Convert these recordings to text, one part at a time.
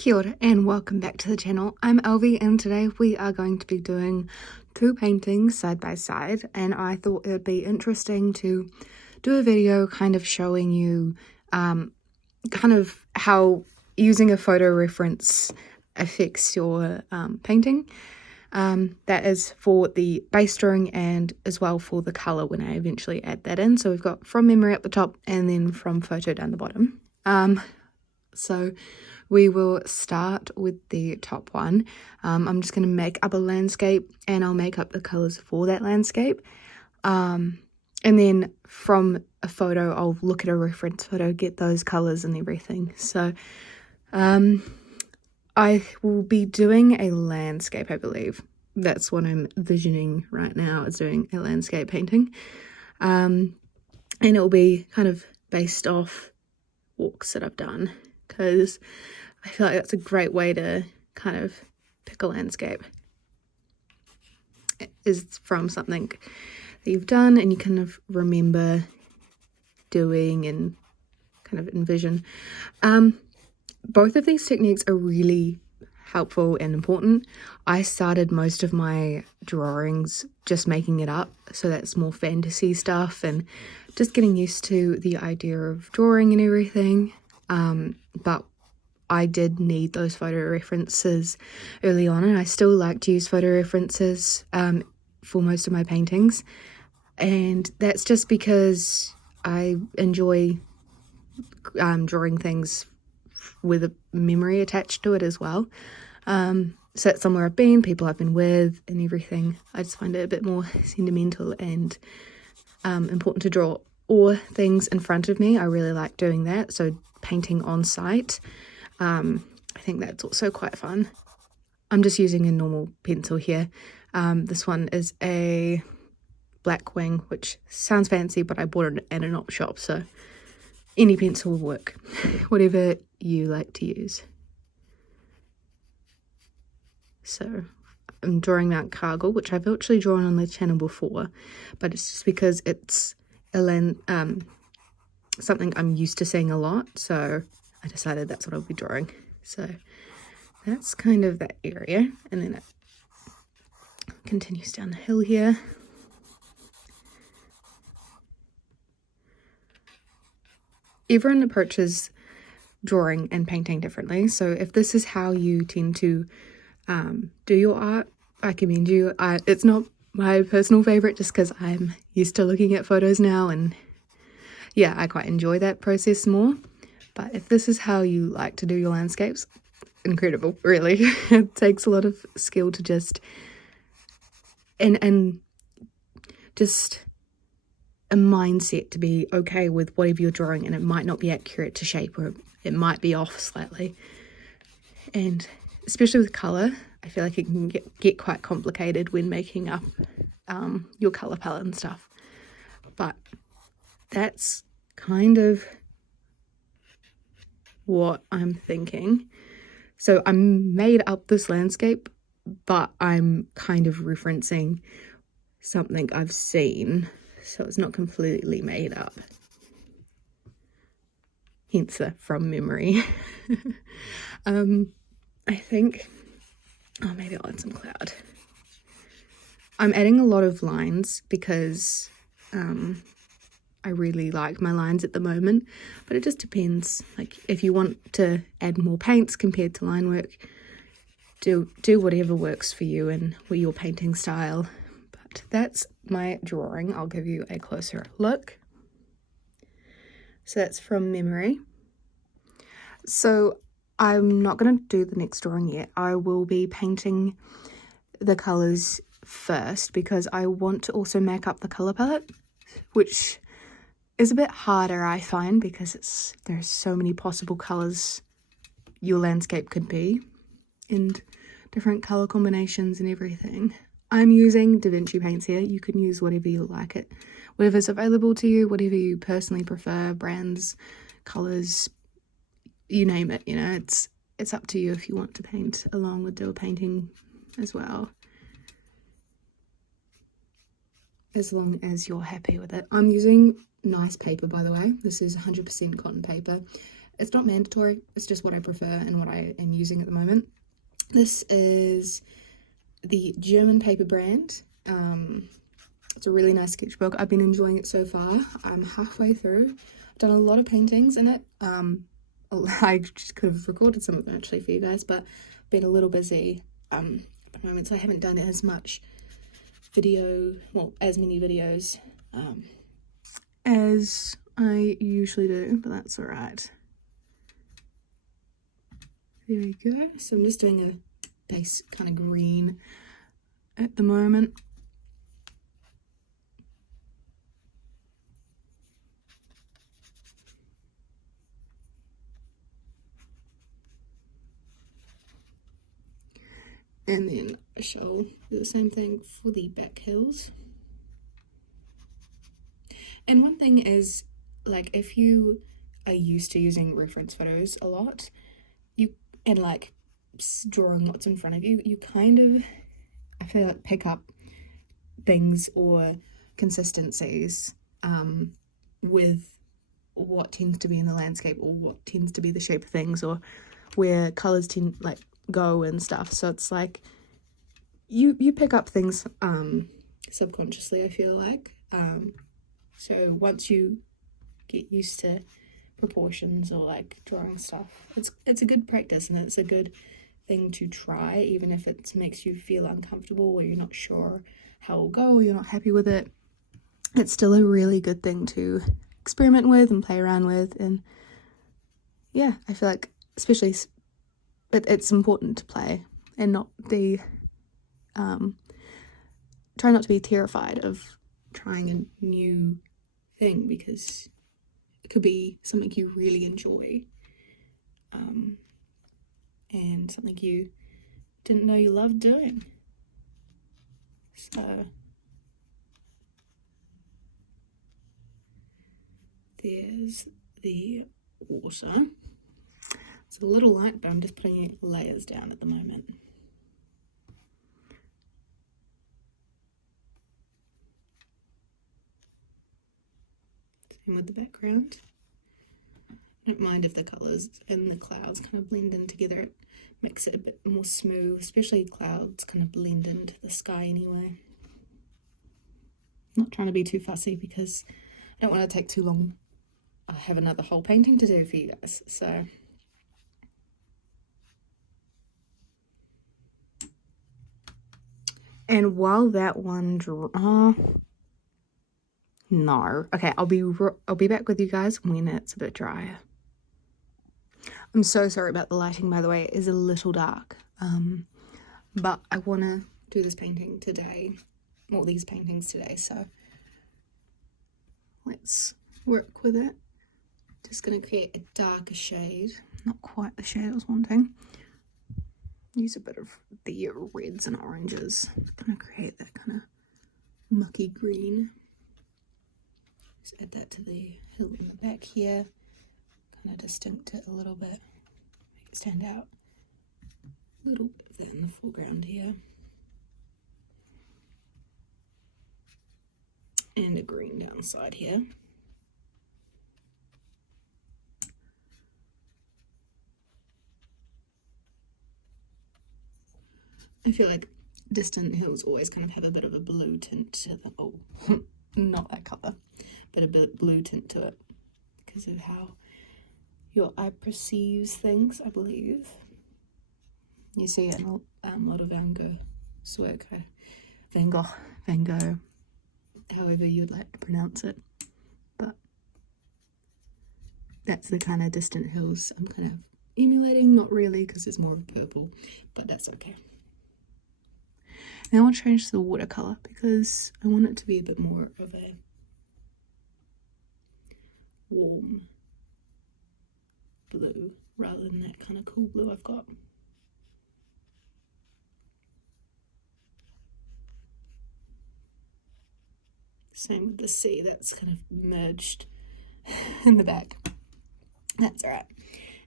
Kia ora and welcome back to the channel. I'm Elvie and today we are going to be doing two paintings side by side, and I thought it would be interesting to do a video kind of showing you kind of how using a photo reference affects your painting. That is for the base drawing and as well for the colour when I eventually add that in. So we've got from memory at the top and then from photo down the bottom. So we will start with the top one. I'm just going to make up a landscape and I'll make up the colours for that landscape. And then from a photo, I'll look at a reference photo, get those colours and everything. So I will be doing a landscape, I believe. That's what I'm visioning right now, is doing a landscape painting. And it will be kind of based off walks that I've done, because I feel like that's a great way to kind of pick a landscape. It is from something that you've done and you kind of remember doing and kind of envision. Both of these techniques are really helpful and important. I started most of my drawings just making it up, so that's more fantasy stuff and just getting used to the idea of drawing and everything. But I did need those photo references early on, and I still like to use photo references for most of my paintings, and that's just because I enjoy drawing things with a memory attached to it as well. So that's somewhere I've been, people I've been with and everything. I just find it a bit more sentimental and important to draw or things in front of me. I really like doing that, so painting on site, I think that's also quite fun. I'm just using a normal pencil here. This one is a black wing, which sounds fancy, but I bought it at an op shop, so any pencil will work, whatever you like to use. So I'm drawing Mount Cargill, which I've actually drawn on the channel before, but it's just because it's something I'm used to seeing a lot, so I decided that's what I'll be drawing. So that's kind of that area, and then it continues down the hill here. Everyone approaches drawing and painting differently, so if this is how you tend to do your art, I commend you. It's not my personal favorite just because I'm used to looking at photos now, and yeah, I quite enjoy that process more. But if this is how you like to do your landscapes, incredible, really. It takes a lot of skill to just and just a mindset to be okay with whatever you're drawing, and it might not be accurate to shape, or it might be off slightly. And especially with colour, I feel like it can get quite complicated when making up your colour palette and stuff. But that's kind of what I'm thinking. So I made up this landscape, but I'm kind of referencing something I've seen, so it's not completely made up. Hence the from memory. I think, oh, maybe I'll add some cloud. I'm adding a lot of lines because I really like my lines at the moment, but it just depends. Like, if you want to add more paints compared to line work, do whatever works for you and your painting style. But that's my drawing. I'll give you a closer look. So that's from memory. So I'm not going to do the next drawing yet. I will be painting the colours first because I want to also make up the colour palette, which is a bit harder, I find, because there's so many possible colours your landscape could be and different colour combinations and everything. I'm using Da Vinci paints here. You can use whatever you like it, whatever's available to you, whatever you personally prefer, brands, colours, you name it, you know, it's up to you if you want to paint along with do a painting as well, as long as you're happy with it. I'm using nice paper, by the way. This is 100% cotton paper. it's not mandatory, it's just what I prefer and what I am using at the moment. This is the German paper brand. It's a really nice sketchbook. I've been enjoying it so far. I'm halfway through. I've done a lot of paintings in it. I just could have recorded some of them actually for you guys, but I've been a little busy at the moment, so I haven't done as much video, well, as many videos as I usually do, but that's all right. There we go. So I'm just doing a base kind of green at the moment. And then I shall do the same thing for the back hills. And one thing is, like, if you are used to using reference photos a lot, and like drawing what's in front of you, you kind of, I feel like, pick up things or consistencies with what tends to be in the landscape, or what tends to be the shape of things, or where colors tend like go and stuff. So it's like you pick up things subconsciously, I feel like. So once you get used to proportions or like drawing stuff, it's a good practice, and it's a good thing to try, even if it makes you feel uncomfortable or you're not sure how it'll go or you're not happy with it. It's still a really good thing to experiment with and play around with. And yeah, I feel like especially it's important to play and not be try not to be terrified of trying a new thing, because it could be something you really enjoy and something you didn't know you loved doing. So there's the water. It's a little light, but I'm just putting layers down at the moment. Same with the background. I don't mind if the colours and the clouds kind of blend in together. It makes it a bit more smooth, especially clouds kind of blend into the sky anyway. I'm not trying to be too fussy because I don't want to take too long. I have another whole painting to do for you guys, so. And while that one no. Okay, I'll be back with you guys when it's a bit drier. I'm so sorry about the lighting, by the way. It is a little dark. But I want to do this painting today, well, these paintings today, so let's work with it. Just going to create a darker shade, not quite the shade I was wanting. Use a bit of the reds and oranges. Going to create that kind of mucky green. Just add that to the hill in the back here. Kind of distinct it a little bit. Make it stand out. A little bit of that in the foreground here. And a green down side here. I feel like distant hills always kind of have a bit of a blue tint to them. Oh, not that colour, but a bit blue tint to it because of how your eye perceives things, I believe. You see it in a lot of Van Gogh's work. Van Gogh, however you'd like to pronounce it. But that's the kind of distant hills I'm kind of emulating. Not really, because it's more of a purple, but that's okay. Now I want to change to the watercolour because I want it to be a bit more of a warm blue rather than that kind of cool blue I've got. Same with the sea, that's kind of merged in the back. That's alright.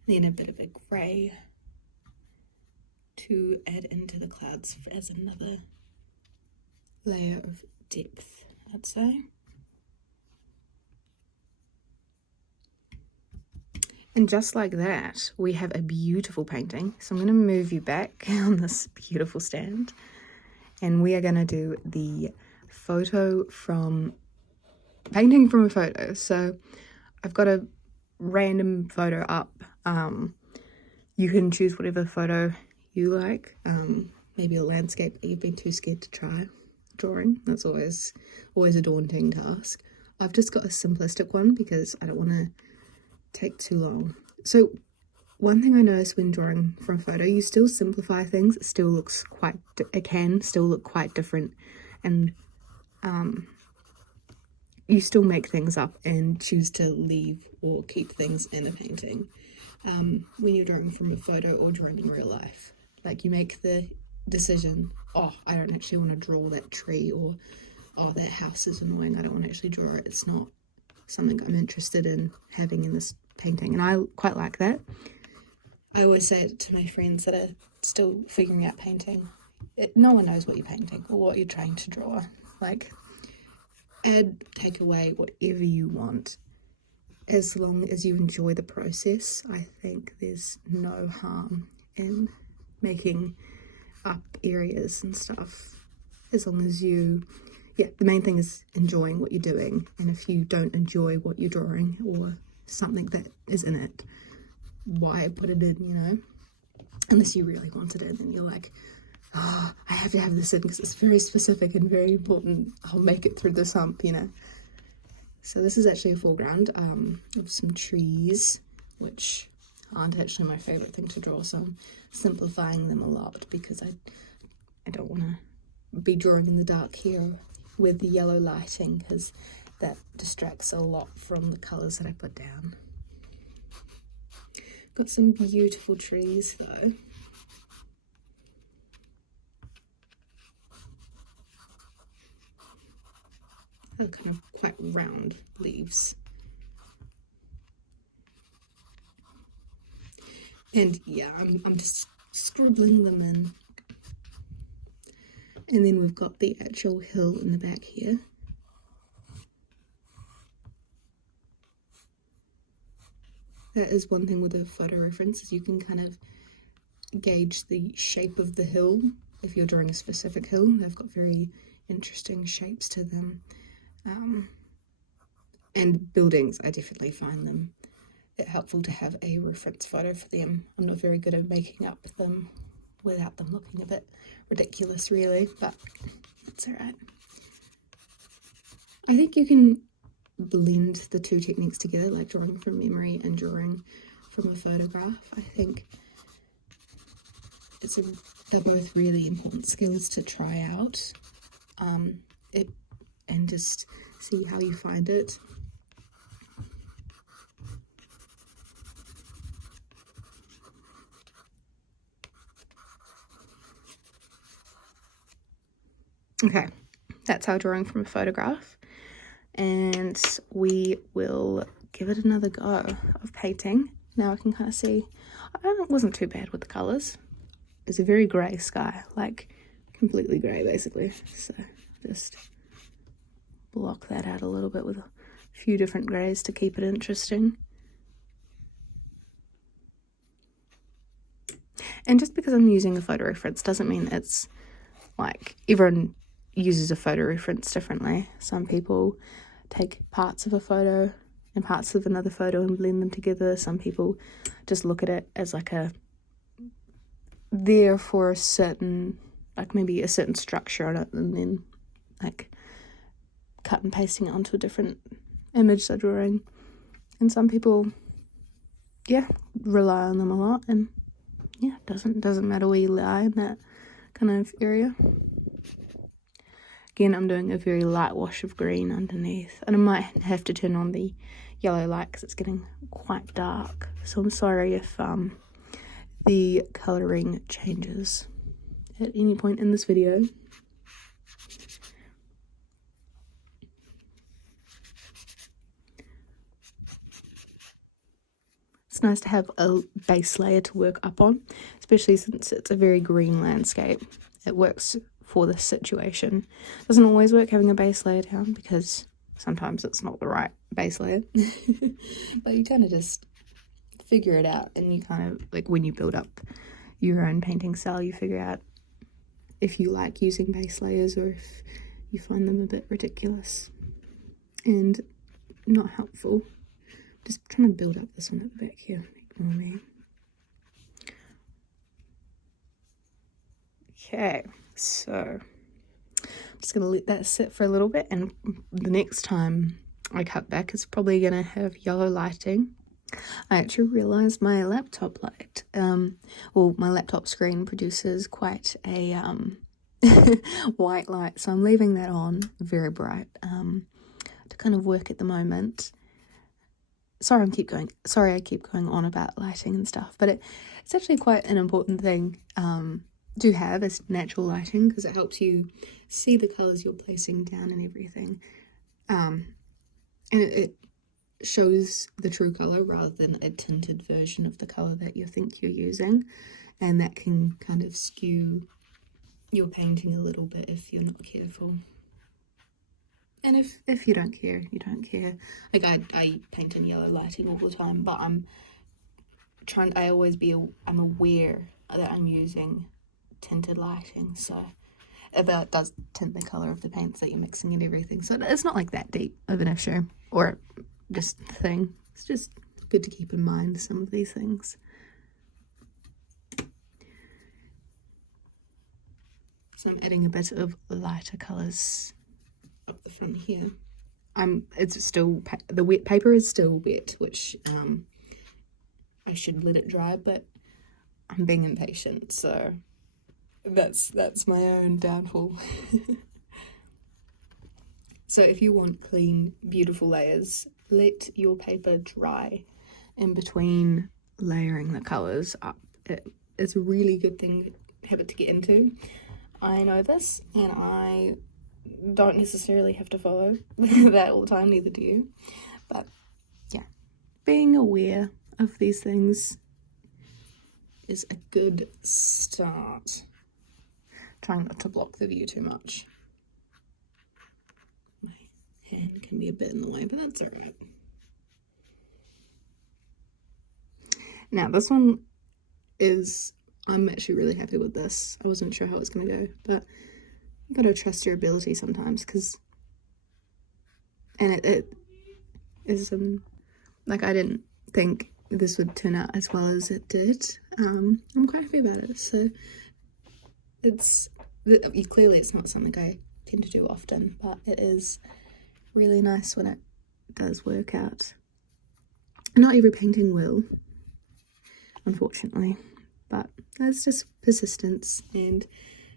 Then a bit of a grey to add into the clouds as another layer of depth, I'd say. And just like that, we have a beautiful painting. So I'm going to move you back on this beautiful stand. And we are going to do the painting from a photo. So I've got a random photo up. You can choose whatever photo you like. Maybe a landscape that you've been too scared to try drawing. That's always a daunting task. I've just got a simplistic one because I don't want to take too long. So one thing I noticed when drawing from a photo, you still simplify things. It still looks it can still look quite different, and you still make things up and choose to leave or keep things in a painting. When you're drawing from a photo or drawing in real life, like you make the decision, oh, I don't actually want to draw that tree, or oh, that house is annoying, I don't want to actually draw it, it's not something I'm interested in having in this painting. And I quite like that. I always say it to my friends that are still figuring out painting, no one knows what you're painting or what you're trying to draw. Like, add, take away whatever you want. As long as you enjoy the process, I think there's no harm in making up areas and stuff. As long as the main thing is enjoying what you're doing. And if you don't enjoy what you're drawing or something that is in it, why put it in, you know? Unless you really want it in and you're like, oh, I have to have this in because it's very specific and very important. I'll make it through this hump, you know? So this is actually a foreground of some trees, which aren't actually my favourite thing to draw, so I'm simplifying them a lot because I don't want to be drawing in the dark here with the yellow lighting, because that distracts a lot from the colours that I put down. Got some beautiful trees though. And kind of quite round leaves. And yeah, I'm just scribbling them in. And then we've got the actual hill in the back here. That is one thing with a photo reference, is you can kind of gauge the shape of the hill. If you're drawing a specific hill, they've got very interesting shapes to them. And buildings, I definitely find them helpful to have a reference photo for them. I'm not very good at making up them without them looking a bit ridiculous, really, but that's all right. I think you can blend the two techniques together, like drawing from memory and drawing from a photograph. I think they're both really important skills to try out, and just see how you find it. Okay, that's our drawing from a photograph, and we will give it another go of painting. Now I can kind of see, it wasn't too bad with the colours. It's a very grey sky, like completely grey basically, so just block that out a little bit with a few different greys to keep it interesting. And just because I'm using a photo reference doesn't mean it's like everyone uses a photo reference differently. Some people take parts of a photo and parts of another photo and blend them together. Some people just look at it as like there for a certain, like maybe a certain structure on it, and then like cut and pasting it onto a different image they're drawing. And some people, rely on them a lot, and doesn't matter where you lie in that kind of area. Again, I'm doing a very light wash of green underneath, and I might have to turn on the yellow light because it's getting quite dark, so I'm sorry if the colouring changes at any point in this video. It's nice to have a base layer to work up on, especially since it's a very green landscape. It works for this situation. Doesn't always work having a base layer down because sometimes it's not the right base layer. But you kind of just figure it out, and you kind of, like, when you build up your own painting style, you figure out if you like using base layers or if you find them a bit ridiculous and not helpful. Just trying to build up this one at the back here. Ignore me. Okay, so I'm just going to let that sit for a little bit, and the next time I cut back it's probably going to have yellow lighting. I actually realised my laptop light, well, my laptop screen produces quite a white light, so I'm leaving that on very bright to kind of work at the moment. Sorry I keep going on about lighting and stuff, but it's actually quite an important thing to have as natural lighting, because it helps you see the colours you're placing down and everything, and it shows the true colour rather than a tinted version of the colour that you think you're using, and that can kind of skew your painting a little bit if you're not careful. And if you don't care, you don't care. Like, I paint in yellow lighting all the time, but I'm aware that I'm using tinted lighting, so that does tint the colour of the paints that you're mixing and everything. So it's not like that deep of an issue or just a thing. It's just good to keep in mind some of these things. So I'm adding a bit of lighter colours up the front here. It's still, the wet paper is still wet, which I should let it dry, but I'm being impatient, so that's my own downfall. So if you want clean, beautiful layers, let your paper dry in between layering the colours up. It's a really good habit to get into. I know this, and I don't necessarily have to follow that all the time, neither do you. But yeah, being aware of these things is a good start. Trying not to block the view too much. My hand can be a bit in the way, but that's alright. Now this one I'm actually really happy with this. I wasn't sure how it was going to go, but you gotta trust your ability sometimes, and it is like, I didn't think this would turn out as well as it did. I'm quite happy about it. So clearly it's not something I tend to do often, but it is really nice when it does work out. Not every painting will, unfortunately, but that's just persistence, and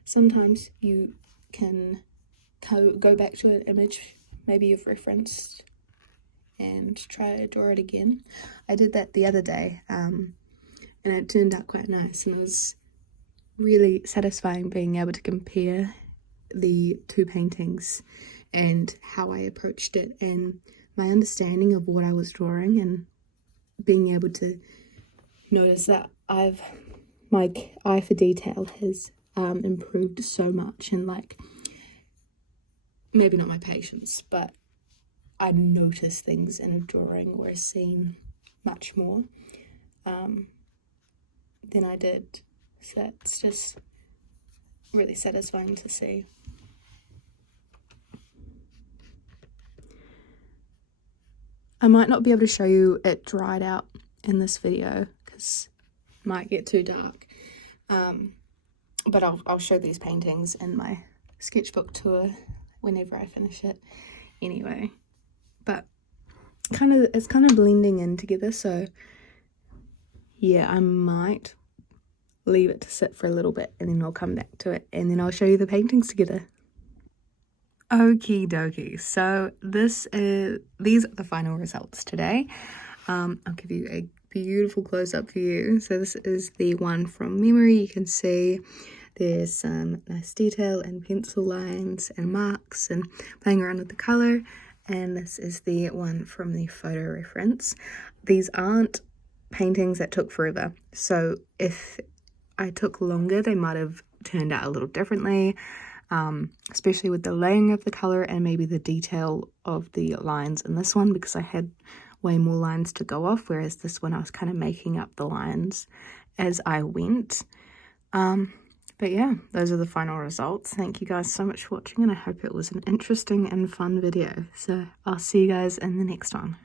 sometimes you can go back to an image maybe you've referenced and try to draw it again. I did that the other day, and it turned out quite nice, and it was really satisfying being able to compare the two paintings and how I approached it and my understanding of what I was drawing, and being able to notice that my eye for detail has improved so much, and like, maybe not my patience, but I notice things in a drawing or a scene much more than I did. So it's just really satisfying to see. I might not be able to show you it dried out in this video because it might get too dark, but I'll show these paintings in my sketchbook tour whenever I finish it anyway. But it's kind of blending in together, so yeah, I might leave it to sit for a little bit and then I'll come back to it and then I'll show you the paintings together. Okie dokie, so these are the final results today. I'll give you a beautiful close-up view. So this is the one from memory. You can see there's some nice detail and pencil lines and marks and playing around with the colour. And this is the one from the photo reference. These aren't paintings that took forever, so if I took longer they might have turned out a little differently, especially with the laying of the colour and maybe the detail of the lines in this one, because I had way more lines to go off, whereas this one I was kind of making up the lines as I went. But yeah, those are the final results. Thank you guys so much for watching, and I hope it was an interesting and fun video. So I'll see you guys in the next one.